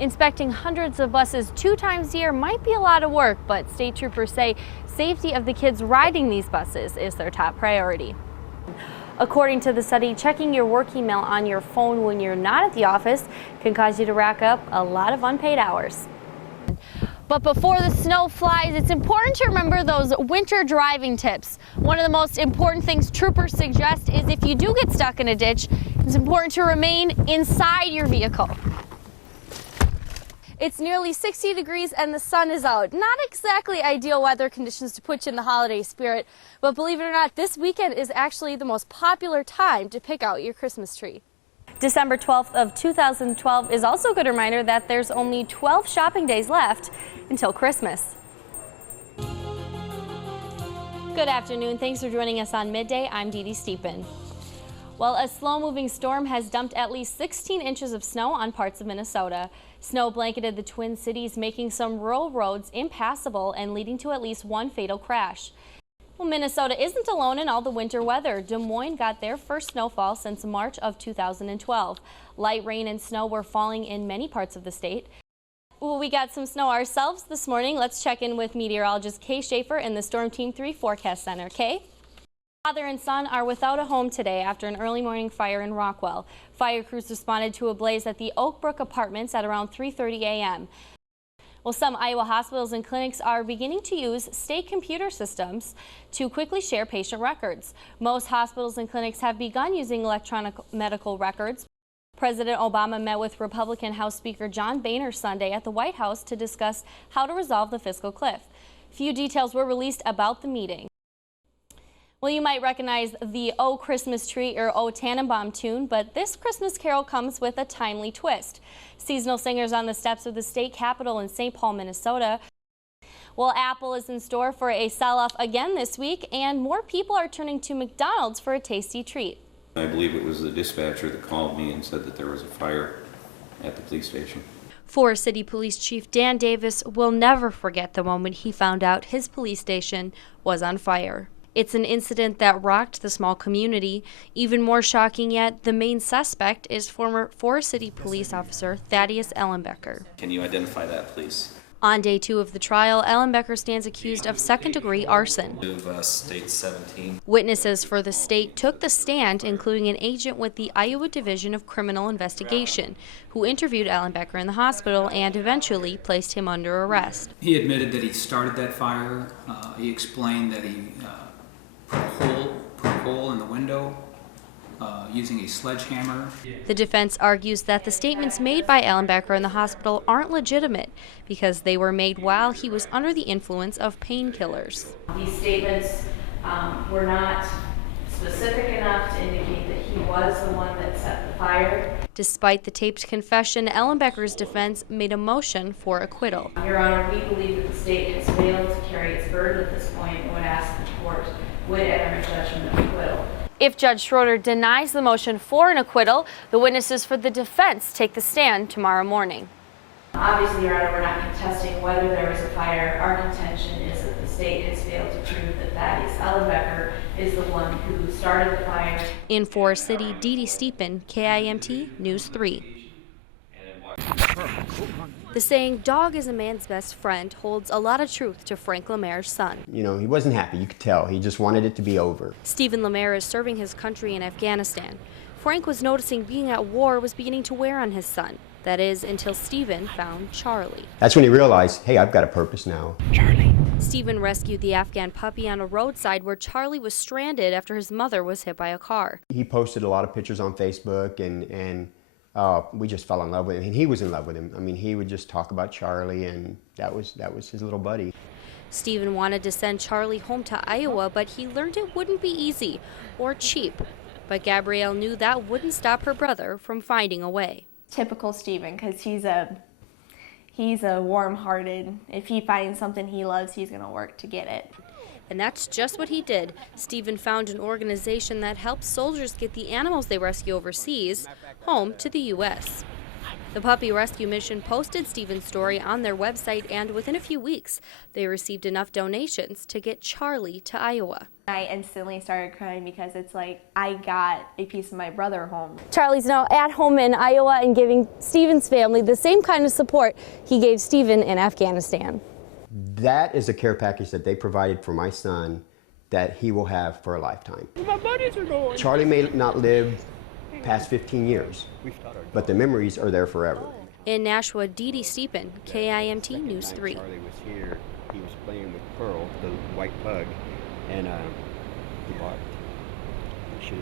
Inspecting hundreds of buses 2 times a year might be a lot of work, but state troopers say safety of the kids riding these buses is their top priority. According to the study, checking your work email on your phone when you're not at the office can cause you to rack up a lot of unpaid hours. But before the snow flies, it's important to remember those winter driving tips. One of the most important things troopers suggest is if you do get stuck in a ditch, it's important to remain inside your vehicle. It's nearly 60 degrees and the sun is out. Not exactly ideal weather conditions to put you in the holiday spirit, but believe it or not, this weekend is actually the most popular time to pick out your Christmas tree. December 12th of 2012 is also a good reminder that there's only 12 shopping days left until Christmas. Good afternoon. Thanks for joining us on Midday. I'm DeeDee Stiepan. Well, a slow-moving storm has dumped at least 16 inches of snow on parts of Minnesota. Snow blanketed the Twin Cities, making some rural roads impassable and leading to at least one fatal crash. Well, Minnesota isn't alone in all the winter weather. Des Moines got their first snowfall since March of 2012. Light rain and snow were falling in many parts of the state. Well, we got some snow ourselves this morning. Let's check in with meteorologist Kay Schaefer in the Storm Team 3 Forecast Center. Kay? Father and son are without a home today after an early morning fire in Rockwell. Fire crews responded to a blaze at the Oak Brook Apartments at around 3:30 a.m. Well, some Iowa hospitals and clinics are beginning to use state computer systems to quickly share patient records. Most hospitals and clinics have begun using electronic medical records. President Obama met with Republican House Speaker John Boehner Sunday at the White House to discuss how to resolve the fiscal cliff. Few details were released about the meeting. Well, you might recognize the "Oh Christmas Tree" or "Oh Tannenbaum" tune, but this Christmas carol comes with a timely twist. Seasonal singers on the steps of the state capitol in St. Paul, Minnesota. Well, Apple is in store for a sell-off again this week, and more people are turning to McDonald's for a tasty treat. I believe it was the dispatcher that called me and said that there was a fire at the police station. Forest City Police Chief Dan Davis will never forget the moment he found out his police station was on fire. It's an incident that rocked the small community. Even more shocking yet, the main suspect is former Forest City police officer Thaddeus Ellenbecker. Can you identify that, please? On day 2 of the trial, Ellenbecker stands accused of second-degree arson. State 17. Witnesses for the state took the stand, including an agent with the Iowa Division of Criminal Investigation, who interviewed Ellenbecker in the hospital and eventually placed him under arrest. He admitted that he started that fire. He explained that he put a hole in the window using a sledgehammer. The defense argues that the statements made by Ellenbecker in the hospital aren't legitimate because they were made while he was under the influence of painkillers. These statements were not specific enough to indicate that he was the one that set the fire. Despite the taped confession, Ellenbecker's defense made a motion for acquittal. Your Honor, we believe that the state has failed to carry its burden at this point and would ask the court would enter a judgment of acquittal. If Judge Schroeder denies the motion for an acquittal, the witnesses for the defense take the stand tomorrow morning. Obviously, Your Honor, we're not contesting whether there was a fire. Our contention is that the state has failed to prove that Thaddeus Ellenbecker is the one who started the fire. In Forest City, DeeDee Stiepan, KIMT News 3. The saying, "Dog is a man's best friend," holds a lot of truth to Frank Lemaire's son. You know, he wasn't happy, you could tell. He just wanted it to be over. Stephen Lemaire is serving his country in Afghanistan. Frank was noticing being at war was beginning to wear on his son. That is, until Stephen found Charlie. That's when he realized, hey, I've got a purpose now. Charlie. Stephen rescued the Afghan puppy on a roadside where Charlie was stranded after his mother was hit by a car. He posted a lot of pictures on Facebook and we just fell in love with him, and he was in love with him. I mean, he would just talk about Charlie, and that was his little buddy. Stephen wanted to send Charlie home to Iowa, but he learned it wouldn't be easy or cheap. But Gabrielle knew that wouldn't stop her brother from finding a way. Typical Stephen, because he's a warm-hearted. If he finds something he loves, he's going to work to get it. And that's just what he did. Stephen found an organization that helps soldiers get the animals they rescue overseas home to the U.S. The puppy rescue mission posted Stephen's story on their website, and within a few weeks, they received enough donations to get Charlie to Iowa. I instantly started crying because it's like I got a piece of my brother home. Charlie's now at home in Iowa and giving Stephen's family the same kind of support he gave Stephen in Afghanistan. That is a care package that they provided for my son that he will have for a lifetime. My buddies are going. Charlie may not live past 15 years, but the memories are there forever. In Nashua, DeeDee Stiepan, KIMT News 3. Charlie was here, he was playing with Pearl, the white pug, and he barked. She was